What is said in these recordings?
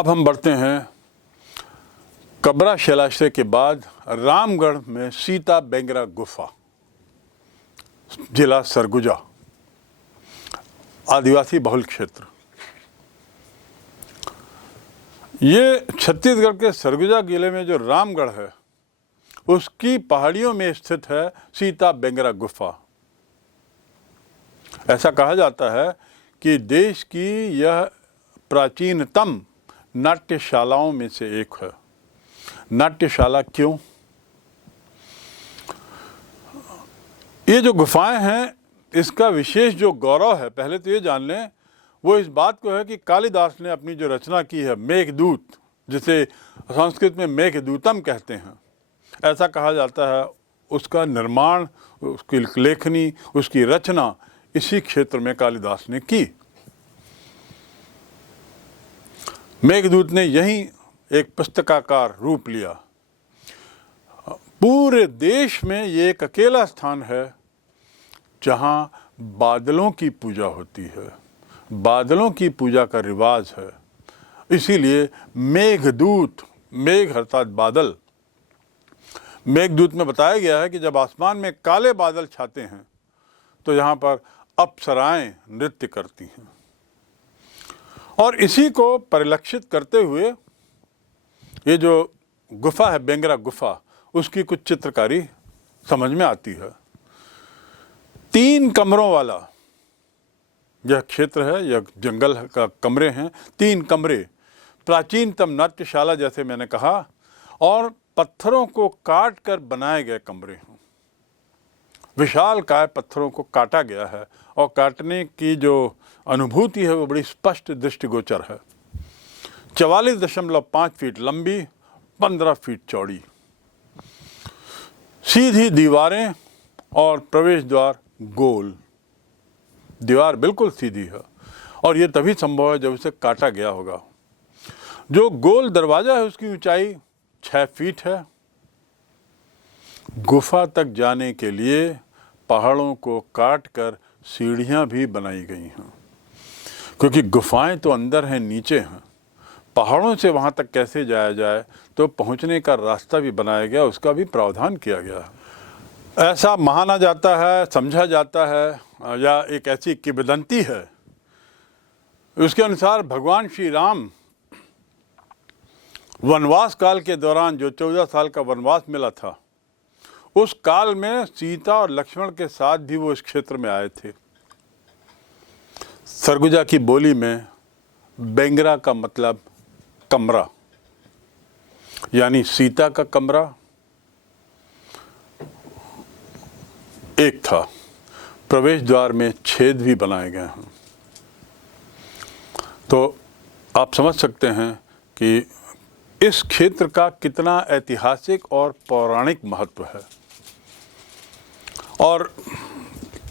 अब हम बढ़ते हैं कबरा शैलाश्रय के बाद रामगढ़ में सीता बेंगरा गुफा, जिला सरगुजा, आदिवासी बहुल क्षेत्र। ये छत्तीसगढ़ के सरगुजा जिले में जो रामगढ़ है उसकी पहाड़ियों में स्थित है सीता बेंगरा गुफा। ऐसा कहा जाता है कि देश की यह प्राचीनतम नाट्यशालाओं में से एक है। नाट्यशाला क्यों? ये जो गुफाएं हैं इसका विशेष जो गौरव है, पहले तो ये जान लें, वो इस बात को है कि कालिदास ने अपनी जो रचना की है मेघदूत, जिसे संस्कृत में मेघदूतम कहते हैं, ऐसा कहा जाता है, उसका निर्माण, उसकी लेखनी, उसकी रचना इसी क्षेत्र में कालिदास ने की। मेघदूत ने यहीं एक पुस्तकाकार रूप लिया। पूरे देश में ये एक अकेला स्थान है जहां बादलों की पूजा होती है, बादलों की पूजा का रिवाज है। इसीलिए मेघदूत, मेघ अर्थात बादल, मेघदूत में बताया गया है कि जब आसमान में काले बादल छाते हैं तो यहाँ पर अप्सराएं नृत्य करती हैं। और इसी को परिलक्षित करते हुए ये जो गुफा है बेंगरा गुफा, उसकी कुछ चित्रकारी समझ में आती है। 3 कमरों वाला यह क्षेत्र है, यह जंगल का कमरे हैं, 3 कमरे, प्राचीनतम नाट्यशाला जैसे मैंने कहा, और पत्थरों को काट कर बनाए गए कमरे हैं। विशाल काय पत्थरों को काटा गया है और काटने की जो अनुभूति है वो बड़ी स्पष्ट दृष्टिगोचर है। 44.5 फीट लंबी, 15 फीट चौड़ी, सीधी दीवारें और प्रवेश द्वार गोल। दीवार बिल्कुल सीधी है और ये तभी संभव है जब इसे काटा गया होगा। जो गोल दरवाजा है उसकी ऊंचाई 6 फीट है। गुफा तक जाने के लिए पहाड़ों को काटकर सीढ़ियां भी बनाई गई हैं, क्योंकि गुफाएं तो अंदर हैं, नीचे हैं। पहाड़ों से वहां तक कैसे जाया जाए, तो पहुंचने का रास्ता भी बनाया गया, उसका भी प्रावधान किया गया है। ऐसा माना जाता है, समझा जाता है, या एक ऐसी किंवदंती है, उसके अनुसार भगवान श्री राम वनवास काल के दौरान, जो 14 साल का वनवास मिला था, उस काल में सीता और लक्ष्मण के साथ भी वो इस क्षेत्र में आए थे। सरगुजा की बोली में बेंगरा का मतलब कमरा, यानी सीता का कमरा एक था। प्रवेश द्वार में छेद भी बनाए गए हैं। तो आप समझ सकते हैं कि इस क्षेत्र का कितना ऐतिहासिक और पौराणिक महत्व है। और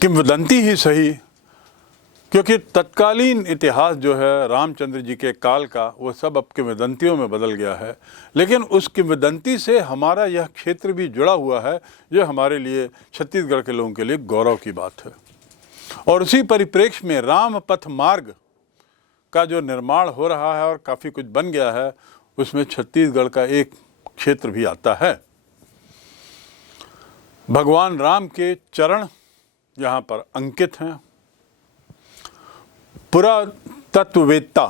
किंवदंती ही सही, क्योंकि तत्कालीन इतिहास जो है रामचंद्र जी के काल का, वो सब अब किंवदंतियों में बदल गया है। लेकिन उस किंवदंती से हमारा यह क्षेत्र भी जुड़ा हुआ है, जो हमारे लिए, छत्तीसगढ़ के लोगों के लिए गौरव की बात है। और उसी परिप्रेक्ष्य में राम पथ मार्ग का जो निर्माण हो रहा है और काफ़ी कुछ बन गया है, उसमें छत्तीसगढ़ का एक क्षेत्र भी आता है। भगवान राम के चरण यहाँ पर अंकित हैं। पुरातत्ववेत्ता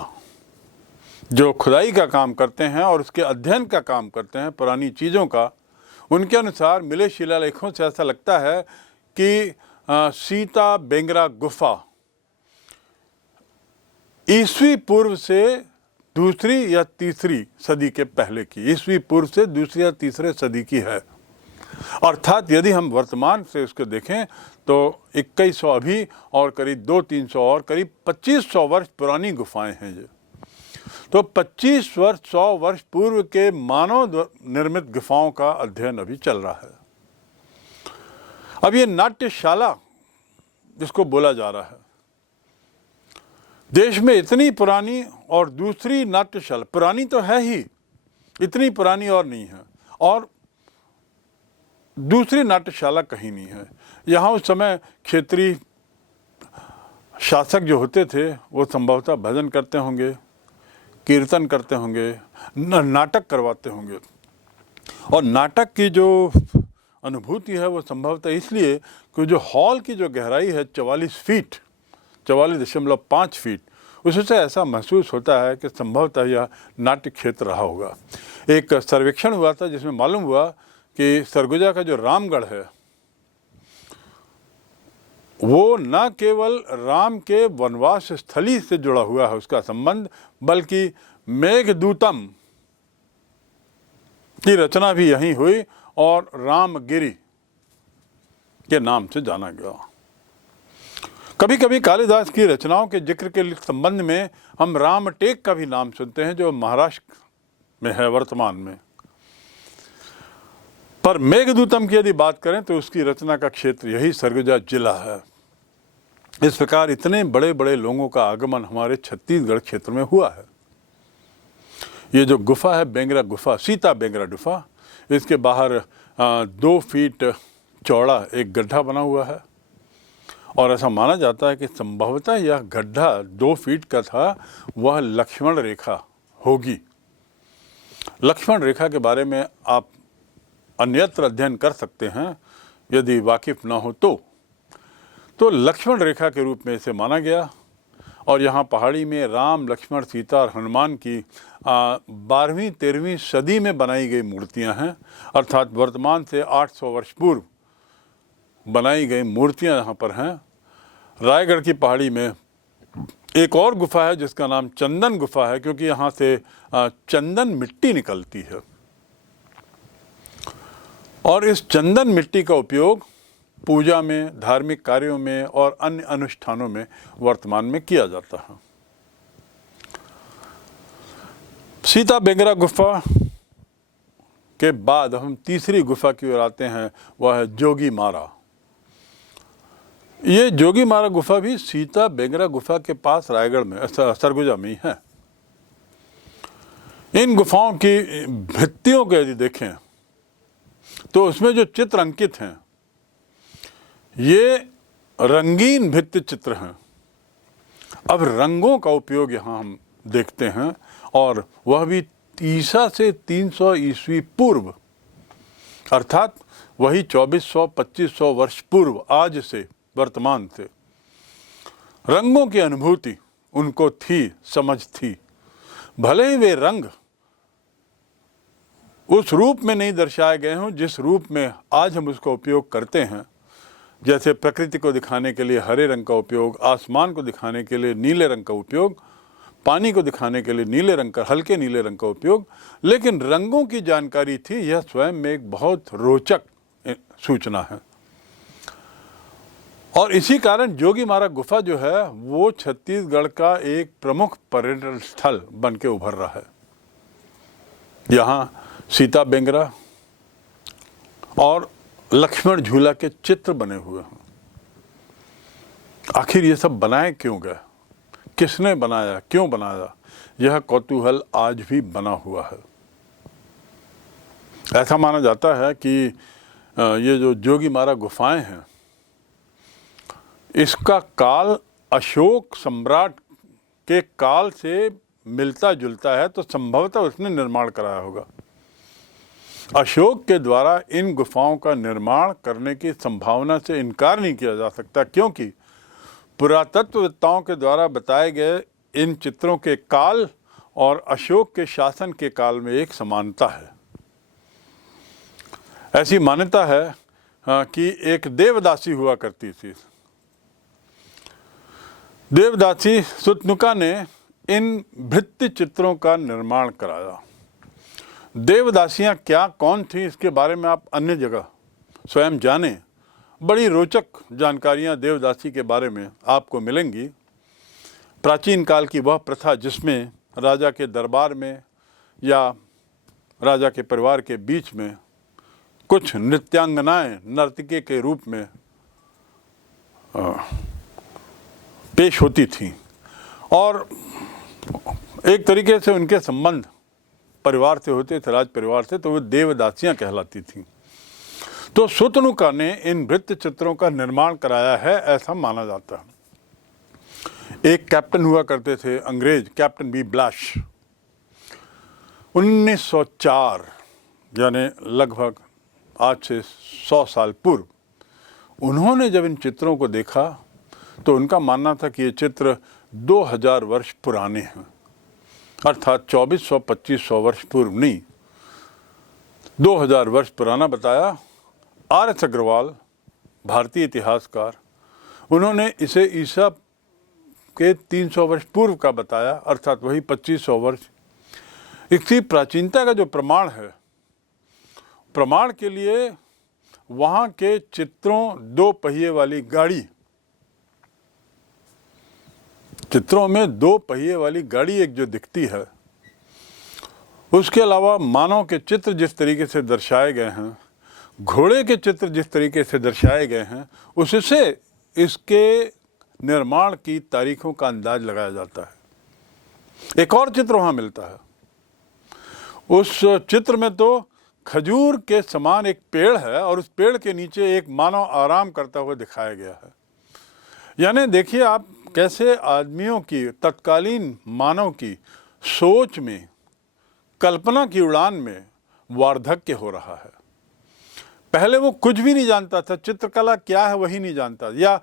जो खुदाई का काम करते हैं और उसके अध्ययन का काम करते हैं पुरानी चीज़ों का, उनके अनुसार मिले शिलालेखों से ऐसा लगता है कि सीता बेंगरा गुफा ईस्वी पूर्व से 2री या 3री सदी के पहले की, ईस्वी पूर्व से 2री या 3रे सदी की है। अर्थात यदि हम वर्तमान से उसको देखें तो 2100 अभी और करीब 200-300 और करीब 2500 वर्ष पुरानी गुफाएं हैं ये। तो 25 वर्ष 100 वर्ष पूर्व के मानव निर्मित गुफाओं का अध्ययन अभी चल रहा है। अब ये नाट्यशाला जिसको बोला जा रहा है, देश में इतनी पुरानी और दूसरी नाट्यशाला, पुरानी तो है ही, इतनी पुरानी और नहीं है, और दूसरी नाट्यशाला कहीं नहीं है। यहाँ उस समय क्षेत्रीय शासक जो होते थे वो संभवतः भजन करते होंगे, कीर्तन करते होंगे, नाटक करवाते होंगे। और नाटक की जो अनुभूति है वो संभवतः इसलिए कि जो हॉल की जो गहराई है 44 फीट, 44.5 फीट, उससे ऐसा महसूस होता है कि संभवतः यह नाट्य क्षेत्र रहा होगा। एक सर्वेक्षण हुआ था जिसमें मालूम हुआ कि सरगुजा का जो रामगढ़ है वो न केवल राम के वनवास स्थली से जुड़ा हुआ है उसका संबंध, बल्कि मेघदूतम की रचना भी यहीं हुई और रामगिरी के नाम से जाना गया। कभी कभी कालिदास की रचनाओं के जिक्र के संबंध में हम रामटेक का भी नाम सुनते हैं जो महाराष्ट्र में है वर्तमान में। पर मेघदूतम की यदि बात करें तो उसकी रचना का क्षेत्र यही सरगुजा जिला है। इस प्रकार इतने बड़े बड़े लोगों का आगमन हमारे छत्तीसगढ़ क्षेत्र में हुआ है। ये जो गुफा है बेंगरा गुफा, सीता बेंगरा गुफा, इसके बाहर 2 फीट चौड़ा एक गड्ढा बना हुआ है और ऐसा माना जाता है कि संभवतः यह गड्ढा 2 फीट का था, वह लक्ष्मण रेखा होगी। लक्ष्मण रेखा के बारे में आप अन्यत्र अध्ययन कर सकते हैं यदि वाकिफ ना हो तो लक्ष्मण रेखा के रूप में इसे माना गया। और यहाँ पहाड़ी में राम, लक्ष्मण, सीता और हनुमान की 12वीं 13वीं सदी में बनाई गई मूर्तियाँ हैं, अर्थात वर्तमान से 800 वर्ष पूर्व बनाई गई मूर्तियाँ यहाँ पर हैं। रायगढ़ की पहाड़ी में एक और गुफा है जिसका नाम चंदन गुफा है, क्योंकि यहाँ से चंदन मिट्टी निकलती है और इस चंदन मिट्टी का उपयोग पूजा में, धार्मिक कार्यों में और अन्य अनुष्ठानों में वर्तमान में किया जाता है। सीता बेंगरा गुफा के बाद हम तीसरी गुफा की ओर आते हैं, वह है जोगी मारा। ये जोगी मारा गुफा भी सीता बेंगरा गुफा के पास रायगढ़ में, सरगुजा में ही है। इन गुफाओं की भित्तियों को यदि देखें तो उसमें जो चित्र अंकित हैं ये रंगीन भित्ति चित्र हैं। अब रंगों का उपयोग यहाँ हम देखते हैं और वह भी ईसा से 300 ईस्वी पूर्व, अर्थात वही 2400-2500 वर्ष पूर्व, आज से, वर्तमान से। रंगों की अनुभूति उनको थी, समझ थी। भले ही वे रंग उस रूप में नहीं दर्शाए गए हों जिस रूप में आज हम उसका उपयोग करते हैं, जैसे प्रकृति को दिखाने के लिए हरे रंग का उपयोग, आसमान को दिखाने के लिए नीले रंग का उपयोग, पानी को दिखाने के लिए नीले रंग का, हल्के नीले रंग का उपयोग, लेकिन रंगों की जानकारी थी। यह स्वयं में एक बहुत रोचक सूचना है। और इसी कारण जोगी मारा गुफा जो है वो छत्तीसगढ़ का एक प्रमुख पर्यटन स्थल बन के उभर रहा है। यहाँ सीता बेंगरा और लक्ष्मण झूला के चित्र बने हुए हैं। आखिर ये सब बनाए क्यों गए, किसने बनाया, क्यों बनाया, यह कौतूहल आज भी बना हुआ है। ऐसा माना जाता है कि ये जो जोगी मारा गुफाएं हैं इसका काल अशोक सम्राट के काल से मिलता जुलता है, तो संभवतः उसने निर्माण कराया होगा। अशोक के द्वारा इन गुफाओं का निर्माण करने की संभावना से इनकार नहीं किया जा सकता, क्योंकि पुरातत्ववेत्ताओं के द्वारा बताए गए इन चित्रों के काल और अशोक के शासन के काल में एक समानता है। ऐसी मान्यता है कि एक देवदासी हुआ करती थी। देवदासी सुतनुका ने इन भित्ति चित्रों का निर्माण कराया। देवदासियां क्या, कौन थी, इसके बारे में आप अन्य जगह स्वयं जानें। बड़ी रोचक जानकारियां देवदासी के बारे में आपको मिलेंगी। प्राचीन काल की वह प्रथा जिसमें राजा के दरबार में या राजा के परिवार के बीच में कुछ नृत्यांगनाएं नर्तकी के रूप में पेश होती थीं और एक तरीके से उनके संबंध परिवार से होते थे, राज परिवार से, तो वो देवदासियां कहलाती थीं। तो सुतनुका ने इन भित्ति चित्रों का निर्माण कराया है, ऐसा माना जाता है। एक कैप्टन हुआ करते थे अंग्रेज, कैप्टन बी ब्लैश, 1904 यानी लगभग आज से 100 साल पूर्व उन्होंने जब इन चित्रों को देखा तो उनका मानना था कि ये चित्र 2000 वर्ष पुराने हैं, अर्थात 2400-2500 वर्ष पूर्व नहीं, 2000 वर्ष पुराना बताया। आर.एस. अग्रवाल, भारतीय इतिहासकार, उन्होंने इसे ईसा के 300 वर्ष पूर्व का बताया, अर्थात वही 2500 वर्ष। इसकी प्राचीनता का जो प्रमाण है, प्रमाण के लिए वहाँ के चित्रों 2 पहिए वाली गाड़ी, चित्रों में 2 पहिए वाली गाड़ी एक जो दिखती है, उसके अलावा मानव के चित्र जिस तरीके से दर्शाए गए हैं, घोड़े के चित्र जिस तरीके से दर्शाए गए हैं, उससे इसके निर्माण की तारीखों का अंदाज लगाया जाता है। एक और चित्र वहाँ मिलता है, उस चित्र में तो खजूर के समान एक पेड़ है और उस पेड़ के नीचे एक मानव आराम करता हुआ दिखाया गया है। यानी देखिए आप कैसे आदमियों की, तत्कालीन मानव की सोच में, कल्पना की उड़ान में वार्धक्य हो रहा है। पहले वो कुछ भी नहीं जानता था, चित्रकला क्या है वही नहीं जानता, या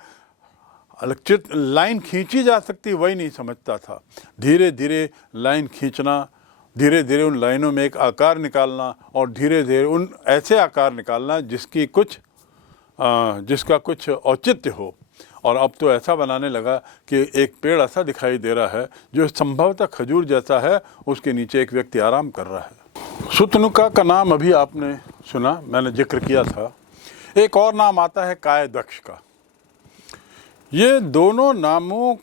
लाइन खींची जा सकती वही नहीं समझता था। धीरे धीरे लाइन खींचना, धीरे धीरे उन लाइनों में एक आकार निकालना और धीरे धीरे उन ऐसे आकार निकालना जिसका कुछ औचित्य हो। और अब तो ऐसा बनाने लगा कि एक पेड़ ऐसा दिखाई दे रहा है जो संभवतः खजूर जैसा है, उसके नीचे एक व्यक्ति आराम कर रहा है। सुतनुका का नाम अभी आपने सुना, मैंने जिक्र किया था। एक और नाम आता है कायदक्ष का। ये दोनों नामों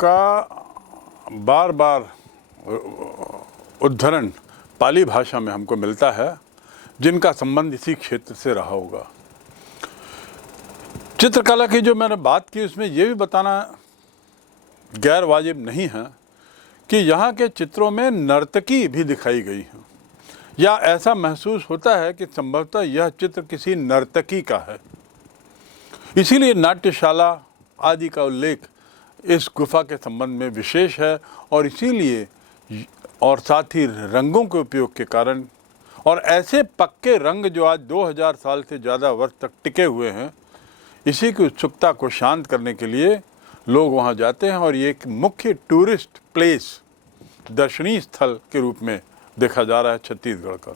का बार बार उद्धरण पाली भाषा में हमको मिलता है, जिनका संबंध इसी क्षेत्र से रहा होगा। चित्रकला की जो मैंने बात की उसमें यह भी बताना गैर वाजिब नहीं है कि यहाँ के चित्रों में नर्तकी भी दिखाई गई है, या ऐसा महसूस होता है कि संभवतः यह चित्र किसी नर्तकी का है। इसीलिए नाट्यशाला आदि का उल्लेख इस गुफा के संबंध में विशेष है, और इसीलिए और साथ ही रंगों के उपयोग के कारण और ऐसे पक्के रंग जो आज 2000 साल से ज़्यादा वर्ष तक टिके हुए हैं, इसी की उत्सुकता को शांत करने के लिए लोग वहाँ जाते हैं और ये एक मुख्य टूरिस्ट प्लेस, दर्शनीय स्थल के रूप में देखा जा रहा है छत्तीसगढ़ का।